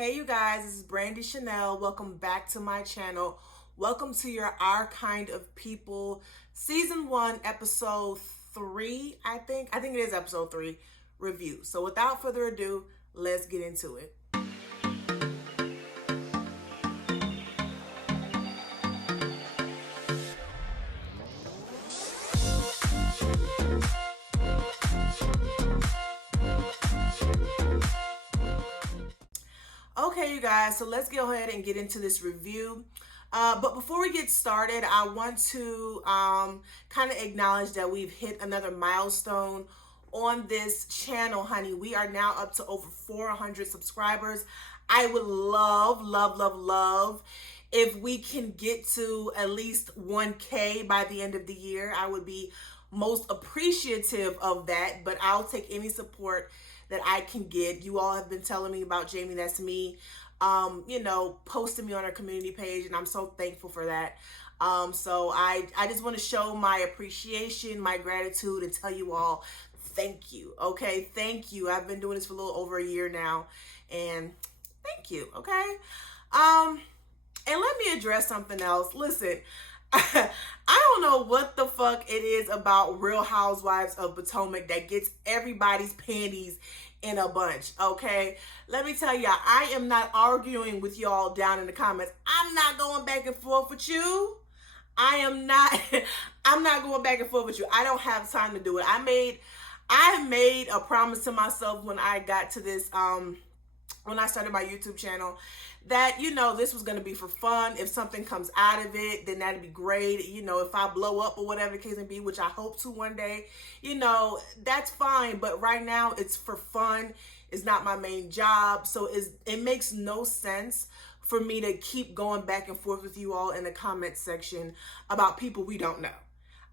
Hey you guys, this is Brandy Chanel. Welcome back to my channel. Welcome to your Our Kind of People Season 1, Episode 3, I think it is Episode 3 review. So without further ado, let's get into it. Okay, you guys, so let's go ahead and get into this review. But before we get started, I want to kind of acknowledge that we've hit another milestone on this channel, honey. We are now up to over 400 subscribers. I would love if we can get to at least 1K by the end of the year. I would be most appreciative of that, but I'll take any support that I can get. You all have been telling me about Jamie, that's me, posting me on our community page, and I'm so thankful for that. So I just want to show my appreciation, my gratitude, and tell you all thank you. Okay, thank you. I've been doing this for a little over a year now, and thank you. Okay, and let me address something else. Listen, I don't know what the fuck it is about Real Housewives of Potomac that gets everybody's panties in a bunch, okay? Let me tell y'all, I am not arguing with y'all down in the comments. I'm not going back and forth with you. I'm not going back and forth with you. I don't have time to do it. I made a promise to myself when I got to this, when I started my YouTube channel, that, this was going to be for fun. If something comes out of it, then that'd be great. If I blow up or whatever the case may be, which I hope to one day, that's fine. But right now it's for fun. It's not my main job. So it makes no sense for me to keep going back and forth with you all in the comment section about people we don't know.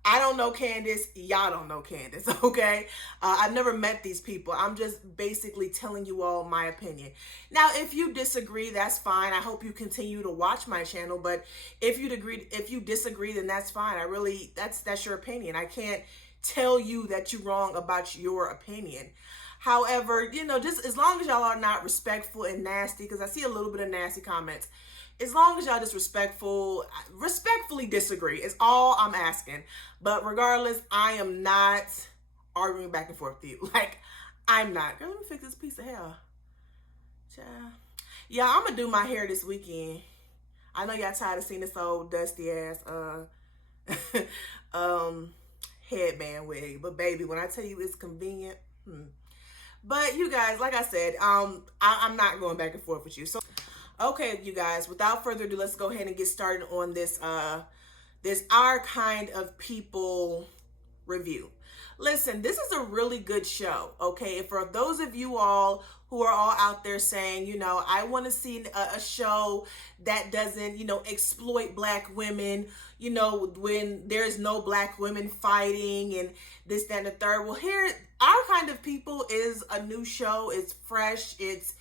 I don't know Candace, y'all don't know Candace, okay? I've never met these people. I'm just basically telling you all my opinion. Now, if you disagree, that's fine. I hope you continue to watch my channel, but if you disagree, then that's fine. That's your opinion. I can't tell you that you're wrong about your opinion. However, just as long as y'all are not respectful and nasty, because I see a little bit of nasty comments, as long as y'all just respectfully disagree is all I'm asking. But regardless, I am not arguing back and forth with you. Like, I'm not. Girl, let me fix this piece of hair. Child. Yeah, I'm going to do my hair this weekend. I know y'all tired of seeing this old dusty ass headband wig. But baby, when I tell you it's convenient. But you guys, like I said, I'm not going back and forth with you. So okay, you guys, without further ado, let's go ahead and get started on this Our Kind of People review. Listen, this is a really good show, okay? For those of you all who are all out there saying, I want to see a show that doesn't, exploit Black women, when there's no Black women fighting and this, that, and the third. Well, here, Our Kind of People is a new show. It's fresh. It's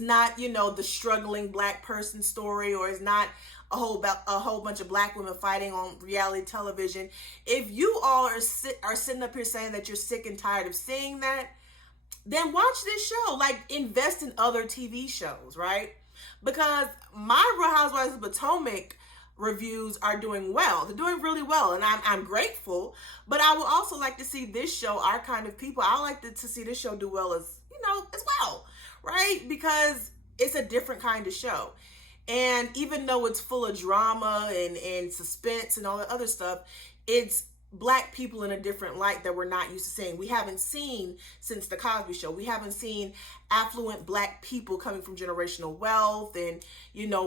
not, the struggling Black person story, or it's not a whole bunch of Black women fighting on reality television. If you all are sitting up here saying that you're sick and tired of seeing that, then watch this show. Like, invest in other TV shows, right? Because my Real Housewives of Potomac reviews are doing well. They're doing really well, and I'm grateful. But I would also like to see this show, Our Kind of People. I like to see this show do well as well. Right? Because it's a different kind of show. And even though it's full of drama and suspense and all that other stuff, it's Black people in a different light that we're not used to seeing. We haven't seen since the Cosby Show. We haven't seen affluent Black people coming from generational wealth and,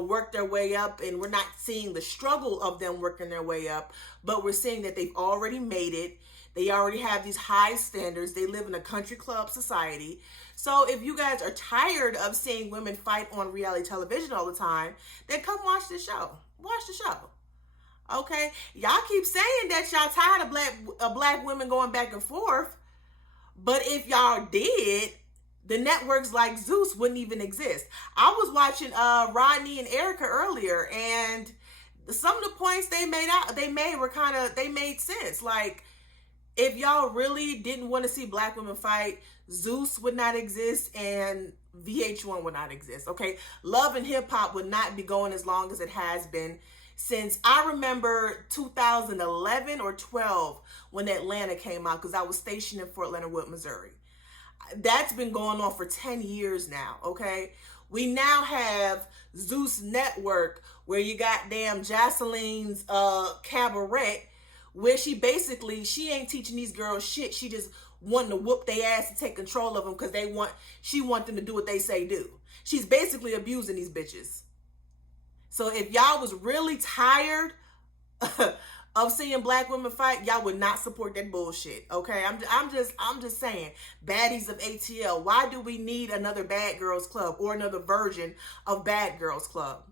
work their way up. And we're not seeing the struggle of them working their way up, but we're seeing that they've already made it. They already have these high standards. They live in a country club society. So if you guys are tired of seeing women fight on reality television all the time, then come watch the show. Watch the show. Okay? Y'all keep saying that y'all tired of black women going back and forth. But if y'all did, the networks like Zeus wouldn't even exist. I was watching Rodney and Erica earlier, and some of the points they made sense. Like, if y'all really didn't want to see Black women fight, Zeus would not exist and VH1 would not exist. Okay, Love and Hip Hop would not be going as long as it has been since I remember 2011 or 12 when Atlanta came out, because I was stationed in Fort Leonard Wood, Missouri. That's been going on for 10 years now, okay? We now have Zeus Network, where you got damn Jocelyn's cabaret, where she ain't teaching these girls shit. She just wanting to whoop their ass and take control of them because she want them to do what they say do. She's basically abusing these bitches. So if y'all was really tired of seeing black women fight, y'all would not support that bullshit. Okay, I'm just saying, baddies of ATL. Why do we need another Bad Girls Club or another version of Bad Girls Club?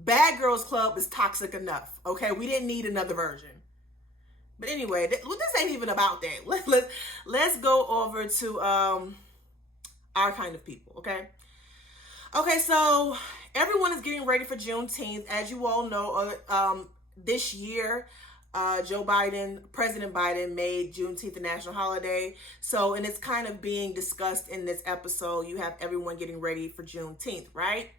Bad Girls Club is toxic enough. Okay, we didn't need another version. But anyway, this ain't even about that. Let's go over to our kind of people. Okay, so everyone is getting ready for Juneteenth. As you all know, this year, President Biden made Juneteenth a national holiday. So, and it's kind of being discussed in this episode. You have everyone getting ready for Juneteenth, right?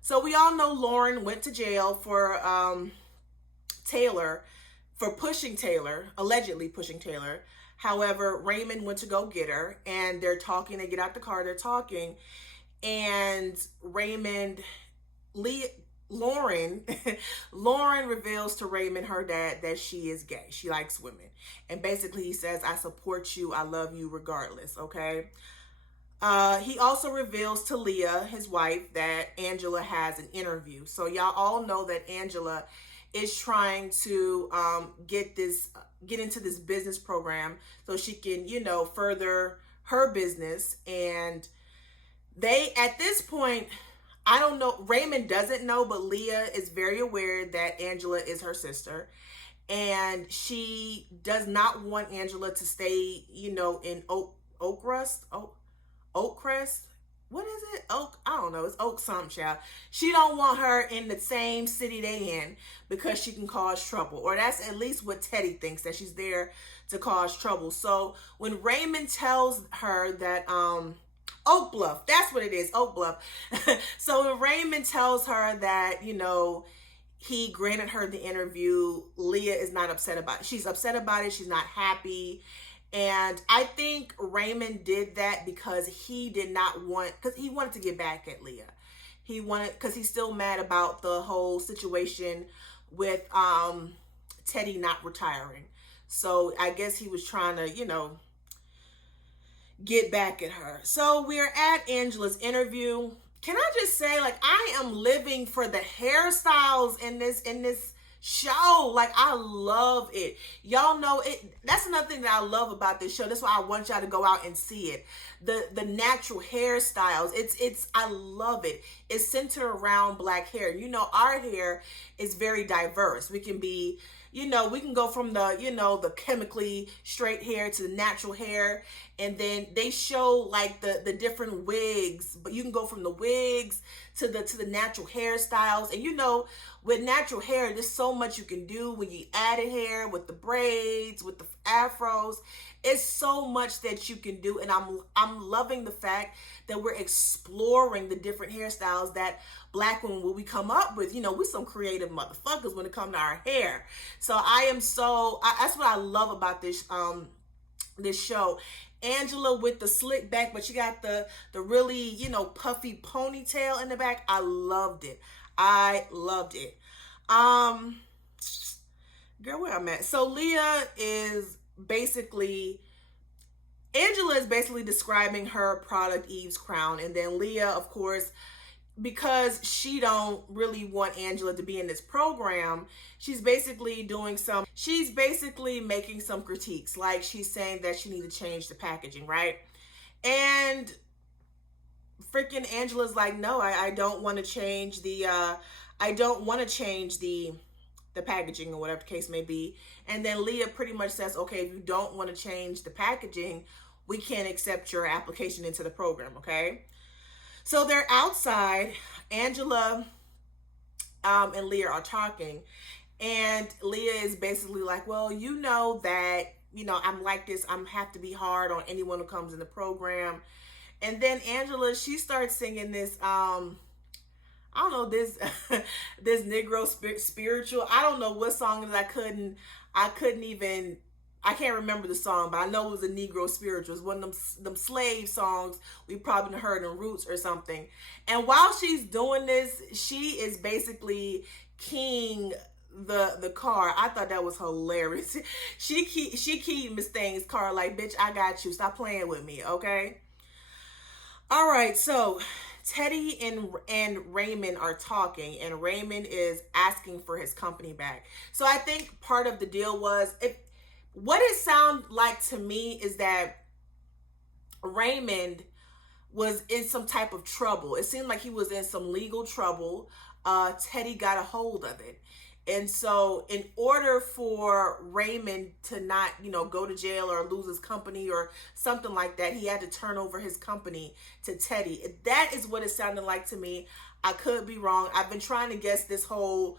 So we all know Lauren went to jail for allegedly pushing Taylor. However, Raymond went to go get her, and they're talking. They get out the car, they're talking, and Lauren reveals to Raymond, her dad, that she is gay. She likes women. And basically he says, I support you. I love you regardless. Okay. He also reveals to Leah, his wife, that Angela has an interview. So y'all all know that Angela is trying to get into this business program so she can, further her business. And at this point, I don't know, Raymond doesn't know, but Leah is very aware that Angela is her sister. And she does not want Angela to stay, in Oakcrest. What is it? Oak? I don't know. It's Oak something, child. She don't want her in the same city they in because she can cause trouble. Or that's at least what Teddy thinks, that she's there to cause trouble. So when Raymond tells her that, Oak Bluff, that's what it is, Oak Bluff. So when Raymond tells her that, he granted her the interview, Leah is not upset about it. She's upset about it. She's not happy. And I think Raymond did that because he wanted to get back at Leah. Because he's still mad about the whole situation with Teddy not retiring. So I guess he was trying to, get back at her. So we're at Angela's interview. Can I just say, I am living for the hairstyles in this show. I love it. Y'all know it. That's another thing that I love about this show. That's why I want y'all to go out and see it. The natural hairstyles. I love it. It's centered around black hair. Our hair is very diverse. We can be, we can go from the chemically straight hair to the natural hair. And then they show the different wigs, but you can go from the wigs to the natural hairstyles. And with natural hair, there's so much you can do when you added hair, with the braids, with the afros. It's so much that you can do. And I'm loving the fact that we're exploring the different hairstyles that black women will come up with. We're some creative motherfuckers when it comes to our hair. So that's what I love about this show. Angela with the slick back, but she got the really, puffy ponytail in the back. I loved it. Girl, where I'm at. So Angela is basically describing her product, Eve's Crown. And then Leah, of course, because she don't really want Angela to be in this program, she's basically making some critiques. She's saying that she need to change the packaging, right? And freaking Angela's like, no, I don't want to change the packaging, or whatever the case may be. And then Leah pretty much says, okay, if you don't want to change the packaging, we can't accept your application into the program, okay? So they're outside. Angela and Leah are talking. And Leah is basically like, well, that I'm like this. I'm have to be hard on anyone who comes in the program. And then Angela, she starts singing this, I don't know, this this Negro spiritual. I don't know what song it is. I couldn't even, I can't remember the song, but I know it was a Negro spiritual. It's one of them slave songs we probably heard in Roots or something. And while she's doing this, she is basically king the car. I thought that was hilarious. She keyed Miss Thing's car like, bitch, I got you. Stop playing with me, okay? All right, so Teddy and Raymond are talking, and Raymond is asking for his company back. So I think part of the deal was, what it sounded like to me is that Raymond was in some type of trouble. It seemed like he was in some legal trouble. Teddy got a hold of it. And so in order for Raymond to not, go to jail or lose his company or something like that, he had to turn over his company to Teddy. That is what it sounded like to me. I could be wrong. I've been trying to guess this whole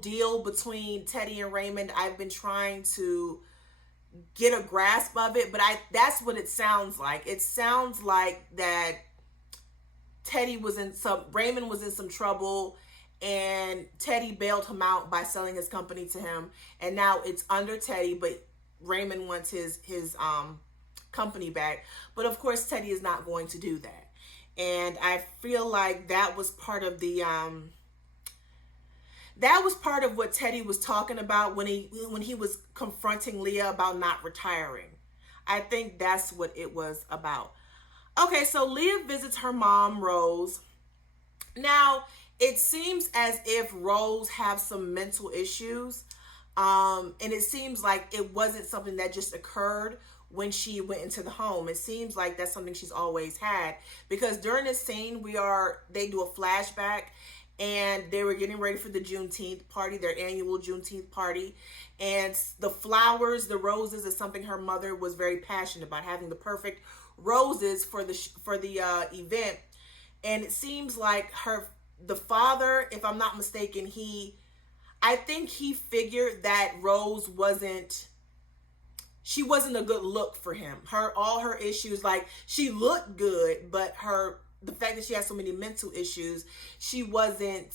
deal between Teddy and Raymond. I've been trying to get a grasp of it, but that's what it sounds like. It sounds like that Raymond was in some trouble, and Teddy bailed him out by selling his company to him, and now it's under Teddy, but Raymond wants his company back. But of course Teddy is not going to do that. And I feel like that was part of what Teddy was talking about when he was confronting Leah about not retiring. I think that's what it was about. Okay, so Leah visits her mom, Rose. Now, it seems as if Rose has some mental issues. And it seems like it wasn't something that just occurred when she went into the home. It seems like that's something she's always had. Because during this scene, they do a flashback, and they were getting ready for the Juneteenth party, their annual Juneteenth party. And the flowers, the roses, is something her mother was very passionate about, having the perfect roses for the event. And it seems like the father, if I'm not mistaken, I think he figured that Rose wasn't a good look for him. All her issues, like, she looked good, but the fact that she has so many mental issues, she wasn't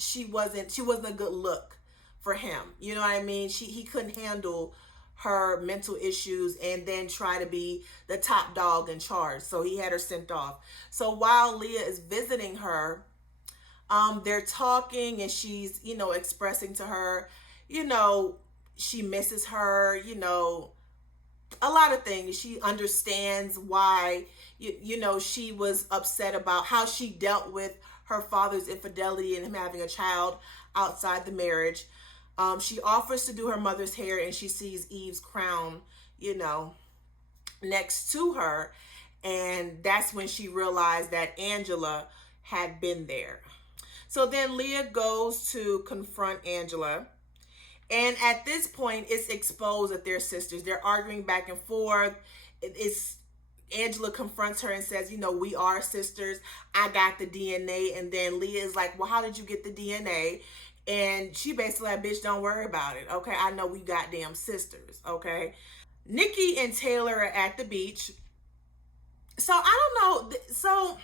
a good look for him. You know what I mean? He couldn't handle her mental issues and then try to be the top dog in charge. So he had her sent off. So while Leah is visiting her, they're talking, and she's, expressing to her, she misses her, a lot of things. She understands why, she was upset about how she dealt with her father's infidelity and him having a child outside the marriage. She offers to do her mother's hair, and she sees Eve's crown, next to her. And that's when she realized that Angela had been there. So then Leah goes to confront Angela. And at this point, it's exposed that they're sisters. They're arguing back and forth. Angela confronts her and says, we are sisters. I got the DNA. And then Leah is like, well, how did you get the DNA? And she basically like, bitch, don't worry about it. Okay, I know we goddamn sisters. Okay. Nikki and Taylor are at the beach. So I don't know. So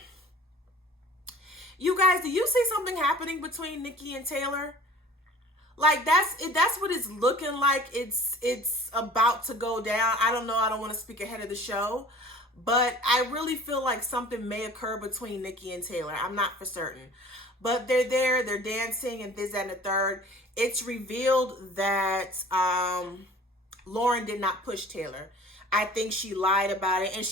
you guys, do you see something happening between Nikki and Taylor? Like, that's what it's looking like. It's about to go down. I don't know. I don't want to speak ahead of the show, but I really feel like something may occur between Nikki and Taylor. I'm not for certain, but they're there. They're dancing and this, that, and the third. It's revealed that Lauren did not push Taylor. I think she lied about it, and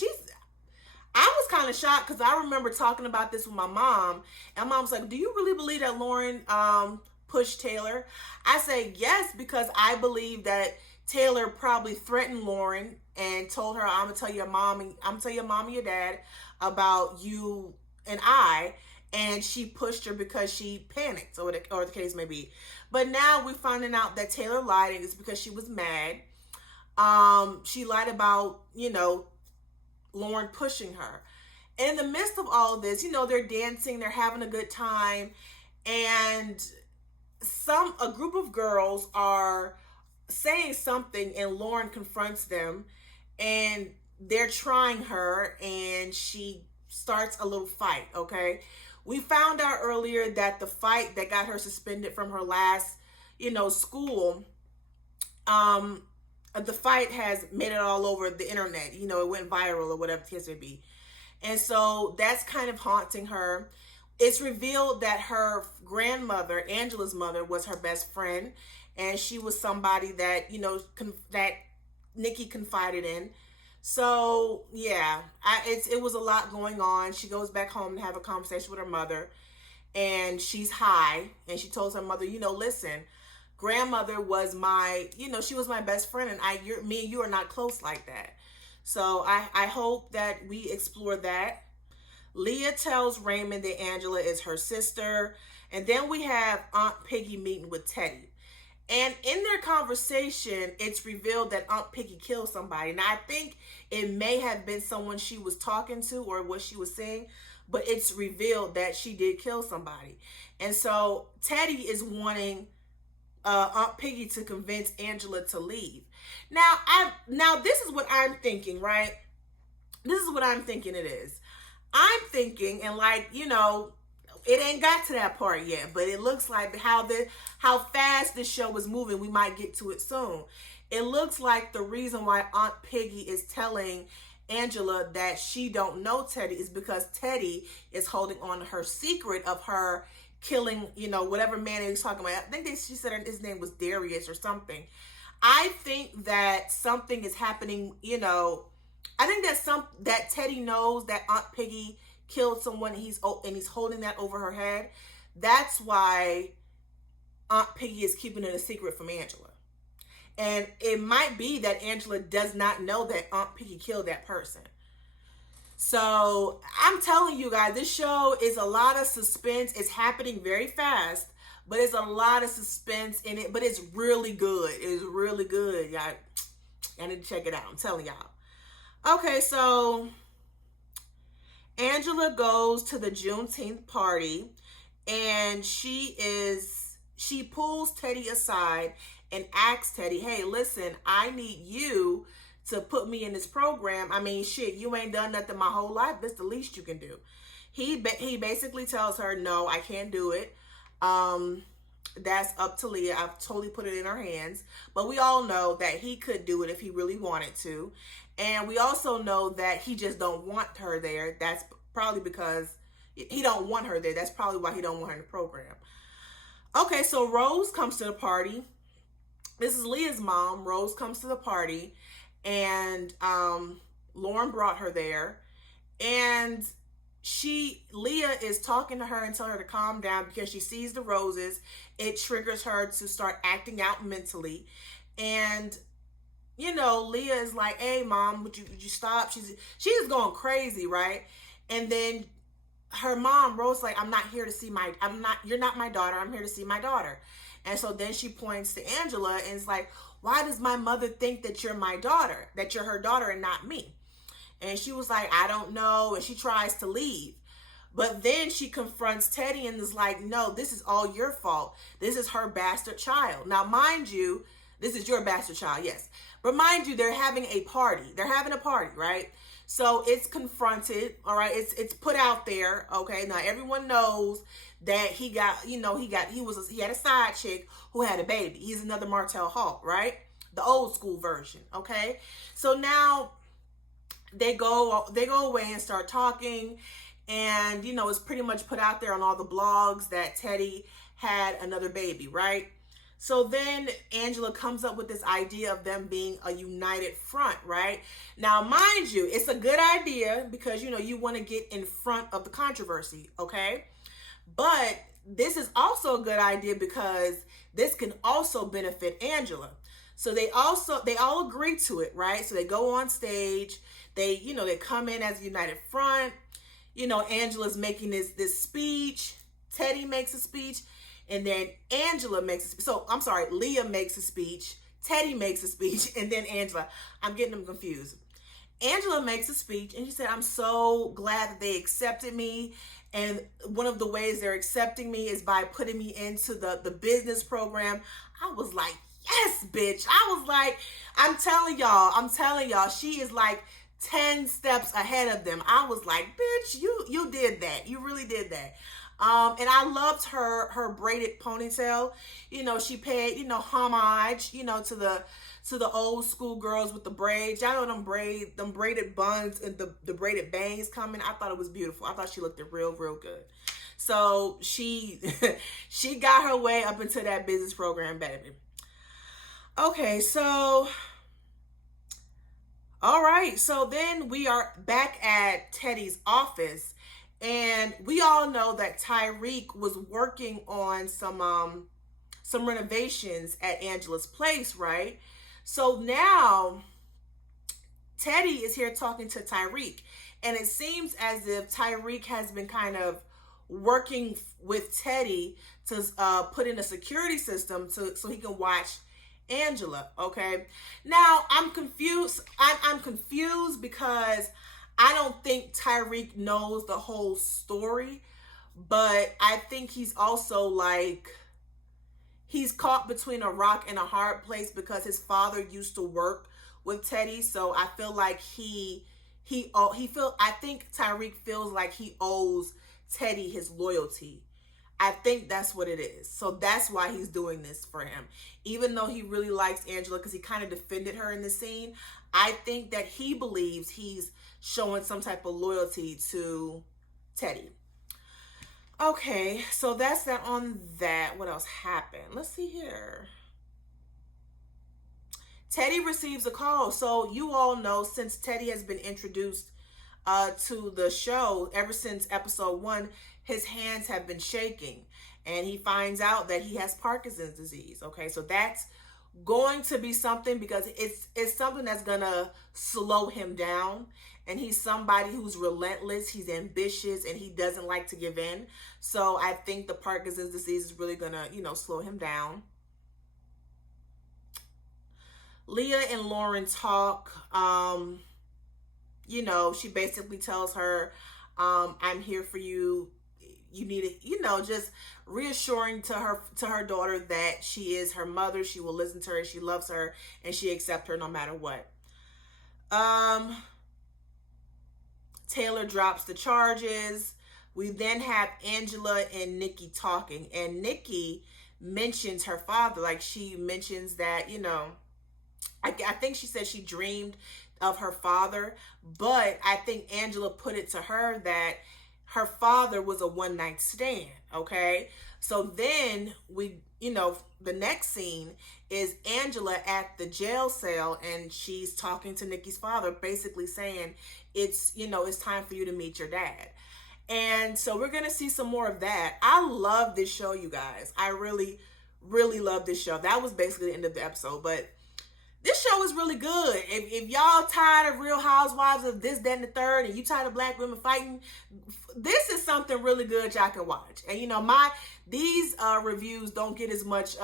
I was kind of shocked because I remember talking about this with my mom, and mom was like, do you really believe that Lauren pushed Taylor? I say yes, because I believe that Taylor probably threatened Lauren and told her, I'm gonna tell your mom and your dad about you and I, and she pushed her because she panicked, or the case may be. But now we're finding out that Taylor lied, and it's because she was mad. She lied about, Lauren pushing her. And in the midst of all of this, they're dancing, they're having a good time, and a group of girls are saying something, and Lauren confronts them, and they're trying her, and she starts a little fight. Okay, we found out earlier that the fight that got her suspended from her last, school, the fight has made it all over the internet. It went viral or whatever the case may be. And so that's kind of haunting her. It's revealed that her grandmother, Angela's mother, was her best friend, and she was somebody that, that Nikki confided in. So yeah, it was a lot going on. She goes back home to have a conversation with her mother, and she's high, and she tells her mother, listen, grandmother was my, she was my best friend, and me and you are not close like that. So I hope that we explore that. Leah tells Raymond that Angela is her sister, and then we have Aunt Piggy meeting with Teddy. And in their conversation, it's revealed that Aunt Piggy killed somebody. Now, I think it may have been someone she was talking to or what she was saying, but it's revealed that she did kill somebody. And so Teddy is wanting Aunt Piggy to convince Angela to leave. Now this is what I'm thinking, right? This is what I'm thinking it is. I'm thinking, and it ain't got to that part yet, but it looks like how fast this show is moving, we might get to it soon. It looks like the reason why Aunt Piggy is telling Angela that she don't know Teddy is because Teddy is holding on to her secret of her killing, whatever man he was talking about. I think she said his name was Darius or something. I think that something is happening, I think that Teddy knows that Aunt Piggy killed someone, and he's holding that over her head. That's why Aunt Piggy is keeping it a secret from Angela. And it might be that Angela does not know that Aunt Piggy killed that person. So I'm telling you guys, this show is a lot of suspense. It's happening very fast, but it's a lot of suspense in it. But it's really good. It's really good. Y'all need to check it out. I'm telling y'all. Okay, so Angela goes to the Juneteenth party, and she pulls Teddy aside and asks Teddy, hey, listen, I need you to put me in this program. I mean, shit, you ain't done nothing my whole life. That's the least you can do. He basically tells her, no, I can't do it. That's up to Leah. I've totally put it in her hands. But we all know that he could do it if he really wanted to. And we also know that he just don't want her there. That's probably because he don't want her there. That's probably why he don't want her in the program. Okay, so Rose comes to the party. This is Leah's mom. Rose comes to the party, and Lauren brought her there. And Leah is talking to her and telling her to calm down because she sees the roses. It triggers her to start acting out mentally. And Leah is like, hey, mom, would you stop? She's going crazy, right? And then her mom, Rose, like, you're not my daughter. I'm here to see my daughter. And so then she points to Angela and is like, why does my mother think that you're my daughter, that you're her daughter and not me? And she was like, I don't know. And she tries to leave. But then she confronts Teddy and is like, no, this is all your fault. This is her bastard child. Now, mind you, this is your bastard child, yes. But mind you, they're having a party. They're having a party, right? So it's confronted, all right? It's put out there, okay? Now, everyone knows that he had a side chick who had a baby. He's another Martell Hall, right? The old school version, okay? So now they go away and start talking, and it's pretty much put out there on all the blogs that Teddy had another baby, right? So then Angela comes up with this idea of them being a united front, right? Now, mind you, it's a good idea because, you want to get in front of the controversy, okay? But this is also a good idea because this can also benefit Angela. So they all agree to it, right? So they go on stage, they come in as a united front. Angela's making this speech, Teddy makes a speech, and then Angela makes a speech. So, I'm sorry, Leah makes a speech, Teddy makes a speech, and then Angela. I'm getting them confused. Angela makes a speech, and she said, I'm so glad that they accepted me. And one of the ways they're accepting me is by putting me into the business program. I was like, yes, bitch. I was like, I'm telling y'all, she is like 10 steps ahead of them. I was like, bitch, you did that. You really did that. And I loved her braided ponytail. You know, she paid, homage, to the old school girls with the braids. Y'all know them braided buns and the braided bangs coming. I thought it was beautiful. I thought she looked real good. So she she got her way up into that business program, baby. Okay, so all right, so then we are back at Teddy's office, and we all know that Tyreek was working on some renovations at Angela's place, right? So now Teddy is here talking to Tyreek, and it seems as if Tyreek has been kind of working with Teddy to put in a security system so he can watch Angela. Okay, now I'm confused. I'm confused because I don't think Tyreek knows the whole story, but I think he's also like he's caught between a rock and a hard place because his father used to work with Teddy. So I feel like I think Tyreek feels like he owes Teddy his loyalty. I think that's what it is. So that's why he's doing this for him. Even though he really likes Angela because he kind of defended her in the scene, I think that he believes he's showing some type of loyalty to Teddy. Okay, so that's that on that. What else happened? Let's see here. Teddy receives a call. So you all know, since Teddy has been introduced to the show, ever since episode 1, his hands have been shaking, and he finds out that he has Parkinson's disease. Okay, so that's going to be something because it's something that's gonna slow him down. And he's somebody who's relentless, he's ambitious, and he doesn't like to give in. So I think the Parkinson's disease is really gonna, slow him down. Leah and Lauren talk. She basically tells her, I'm here for you. You need it, just reassuring to her daughter that she is her mother. She will listen to her, she loves her, and she accepts her no matter what. Taylor drops the charges. We then have Angela and Nikki talking, and Nikki mentions her father. Like, she mentions that, I think she said she dreamed of her father, but I think Angela put it to her that her father was a one-night stand. Okay, so then the next scene is Angela at the jail cell, and she's talking to Nikki's father, basically saying it's time for you to meet your dad. And so we're gonna see some more of that. I love this show, you guys. I really love this show. That was basically the end of the episode, but this show is really good. If y'all tired of Real Housewives of this, that, and the third, and you tired of black women fighting, this is something really good y'all can watch. And these reviews don't get as much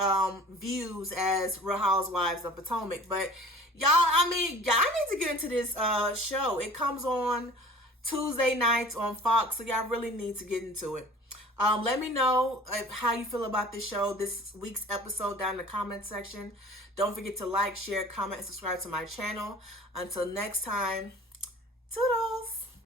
views as Real Housewives of Potomac, but y'all need to get into this show. It comes on Tuesday nights on Fox, so y'all really need to get into it. Let me know how you feel about this show, this week's episode, down in the comment section. Don't forget to like, share, comment, and subscribe to my channel. Until next time, toodles!